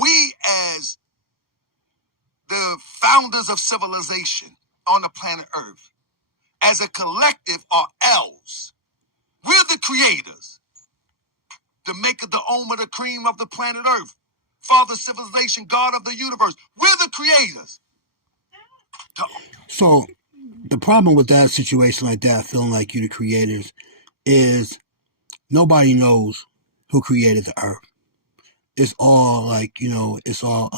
we as the founders of civilization on the planet Earth, as a collective, are elves. We're the creators, the maker, the owner, the cream of the planet Earth, father civilization, God of the universe. We're the creators. So the problem with that situation like that, feeling like you're the creators, is nobody knows who created the earth. It's all like, it's all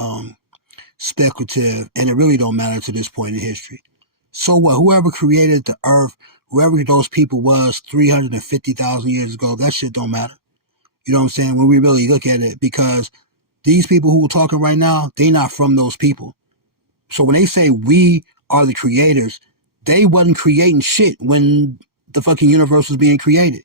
speculative, and it really don't matter to this point in history. So what? Whoever created the earth, whoever those people was 350,000 years ago, that shit don't matter. You know what I'm saying? When we really look at it, because these people who are talking right now, they not from those people. So when they say we are the creators, they wasn't creating shit when the fucking universe was being created.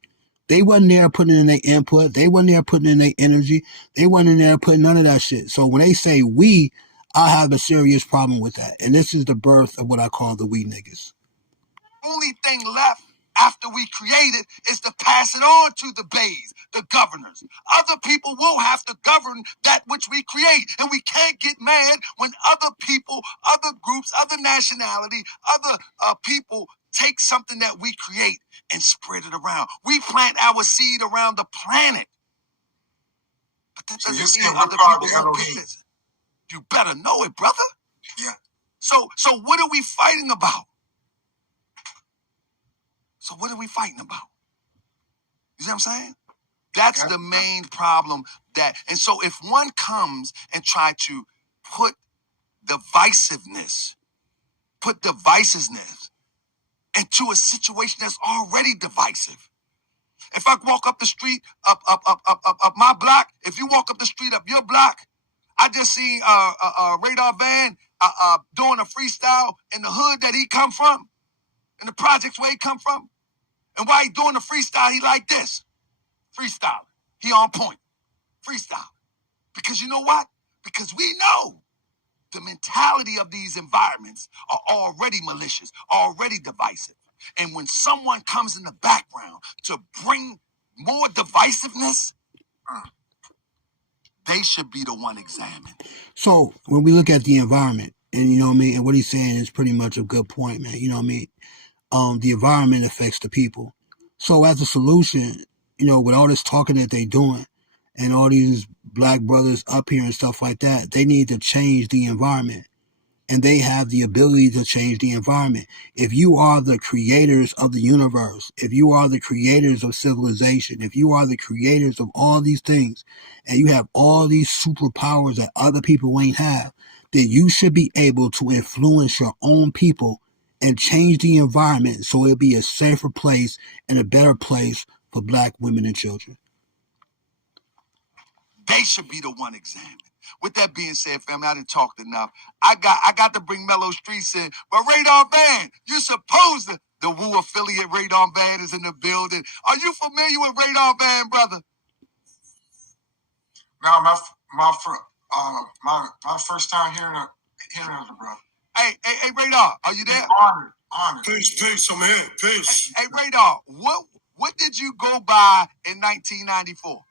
They wasn't there putting in their input. They wasn't there putting in their energy. They wasn't in there putting none of that shit. So when they say we, I have a serious problem with that. And this is the birth of what I call the we niggas. Only thing left after we create it is to pass it on to the bays, the governors. Other people will have to govern that which we create. And we can't get mad when other people, other groups, other nationality, other people take something that we create and spread it around. We plant our seed around the planet. But that doesn't mean other people won't pick this. You better know it, brother. Yeah. So what are we fighting about? So what are we fighting about? You see what I'm saying? That's the main problem. And so if one comes and try to put divisiveness into a situation that's already divisive. If I walk up the street up my block, if you walk up the street up your block, I just seen Radar Van doing a freestyle in the hood that he come from, in the projects where he come from. And while he doing the freestyle, he like this. Freestyle. He on point. Freestyle. Because you know what? Because we know the mentality of these environments are already malicious, already divisive. And when someone comes in the background to bring more divisiveness, they should be the one examined. So when we look at the environment, and you know what I mean, and what he's saying is pretty much a good point, man. You know what I mean? The environment affects the people. So as a solution, with all this talking that they doing and all these black brothers up here and stuff like that, they need to change the environment. And they have the ability to change the environment. If you are the creators of the universe, if you are the creators of civilization, if you are the creators of all these things, and you have all these superpowers that other people ain't have, then you should be able to influence your own people and change the environment so it'll be a safer place and a better place for black women and children. They should be the one examined. With that being said, family, I didn't talk enough. I got to bring Mellow Streets in. But Radar Band, you're supposed to. The Woo affiliate Radar Band is in the building. Are you familiar with Radar Band, brother? No, my first time hearing of it, bro. Hey, Radar, are you there? Honored. Peace, I'm here. Peace. Hey, Radar, what did you go by in 1994?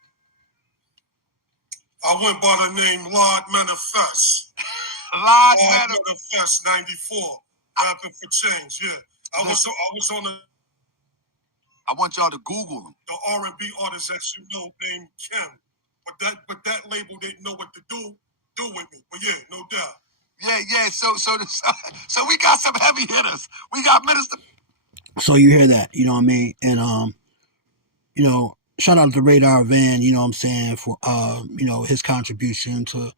I went by the name Lord Manifest. Lord Manifest 94. Rapping for change, yeah. I was on the... I want y'all to Google him. The R&B artist that you know named Kim. But that label didn't know what to do with me. But yeah, no doubt. Yeah. So we got some heavy hitters. We got Minister. So you hear that, you know what I mean? And shout out to Radar Van, you know what I'm saying, for his contribution to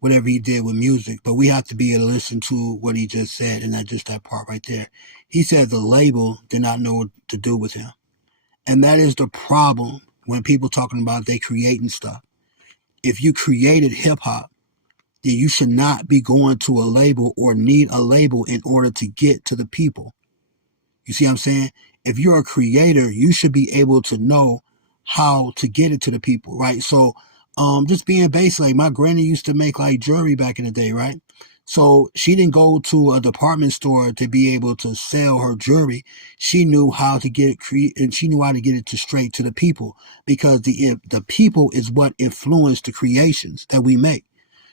whatever he did with music. But we have to be able to listen to what he just said, and not just that part right there. He said the label did not know what to do with him. And that is the problem when people talking about they creating stuff. If you created hip hop, then you should not be going to a label or need a label in order to get to the people. You see what I'm saying? If you're a creator, you should be able to know how to get it to the people, right? So just being basic, like my granny used to make like jewelry back in the day, right? So she didn't go to a department store to be able to sell her jewelry. She knew how to get it and she knew how to get it straight to the people, because the people is what influence the creations that we make.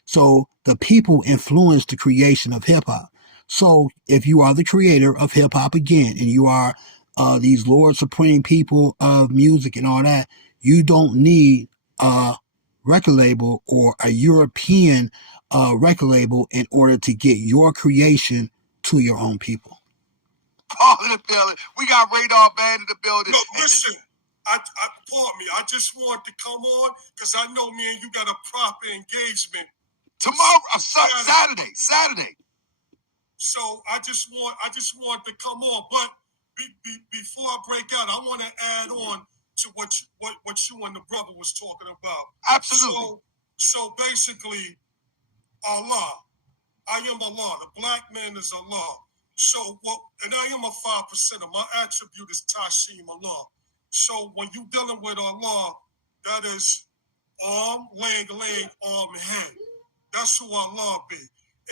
So the people influence the creation of hip hop. So if you are the creator of hip hop again, and you are these Lord Supreme people of music and all that, you don't need a record label or a European record label in order to get your creation to your own people. Paul in the building. We got Radar Band in the building. Look, listen. Pardon me. I just want to come on because I know me and you got a proper engagement tomorrow. Saturday. So I just want to come on, but before I break out, I want to add on to what you and the brother was talking about. Absolutely. So basically, Allah, I am Allah. The black man is Allah. So what? And I am a 5%. My attribute is Tashim Allah. So when you dealing with Allah, that is arm, leg, arm, head. That's who Allah be.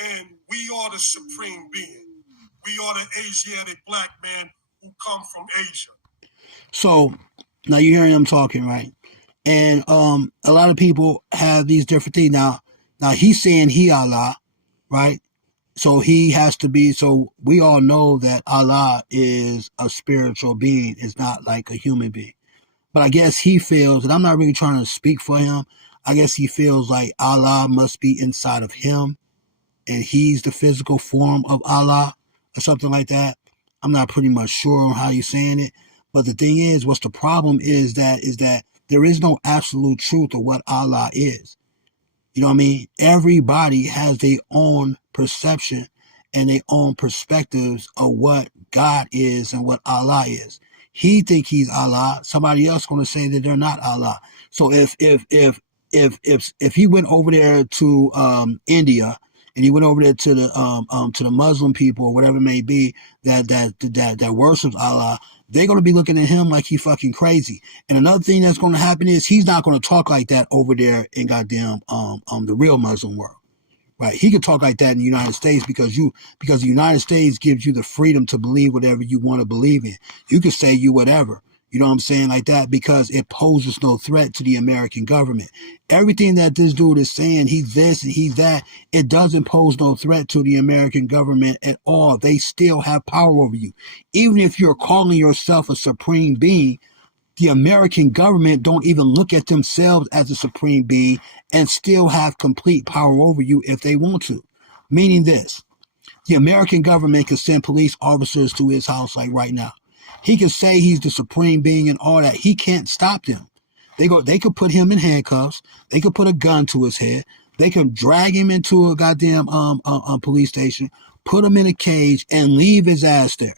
And we are the supreme being. We are the Asiatic black man who come from Asia. So now you're hearing them talking, right? And a lot of people have these different things. Now he's saying he Allah, right? So he has to be, so we all know that Allah is a spiritual being. It's not like a human being. But I guess he feels, and I'm not really trying to speak for him, I guess he feels like Allah must be inside of him and he's the physical form of Allah or something like that. I'm not pretty much sure on how you're saying it. But the thing is, what's the problem is that there is no absolute truth of what Allah is. You know what I mean? Everybody has their own perception and their own perspectives of what God is and what Allah is. He think he's Allah. Somebody else going to say that they're not Allah. So if he went over there to India and he went over there to the Muslim people or whatever it may be that worships Allah, they're going to be looking at him like he fucking crazy. And another thing that's going to happen is he's not going to talk like that over there in goddamn the real Muslim world. Right? He could talk like that in the United States because the United States gives you the freedom to believe whatever you want to believe in. You can say you whatever. You know what I'm saying? Like that, because it poses no threat to the American government. Everything that this dude is saying, he's this and he's that, it doesn't pose no threat to the American government at all. They still have power over you. Even if you're calling yourself a supreme being, the American government don't even look at themselves as a supreme being and still have complete power over you if they want to. Meaning this, the American government can send police officers to his house like right now. He can say he's the supreme being and all that. He can't stop them. They could put him in handcuffs. They could put a gun to his head. They could drag him into a goddamn police station, put him in a cage, and leave his ass there.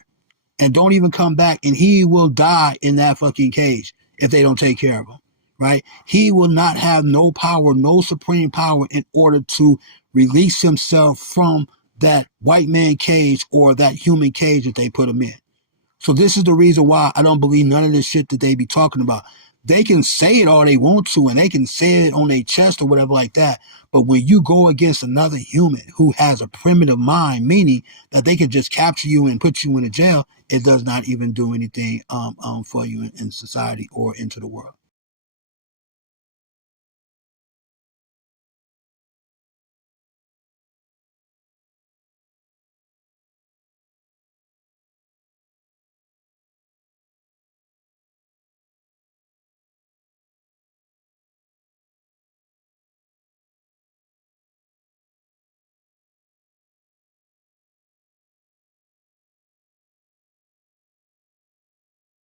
And don't even come back, and he will die in that fucking cage if they don't take care of him, right? He will not have no power, no supreme power in order to release himself from that white man cage or that human cage that they put him in. So this is the reason why I don't believe none of this shit that they be talking about. They can say it all they want to, and they can say it on their chest or whatever like that. But when you go against another human who has a primitive mind, meaning that they can just capture you and put you in a jail, it does not even do anything for you in society or into the world.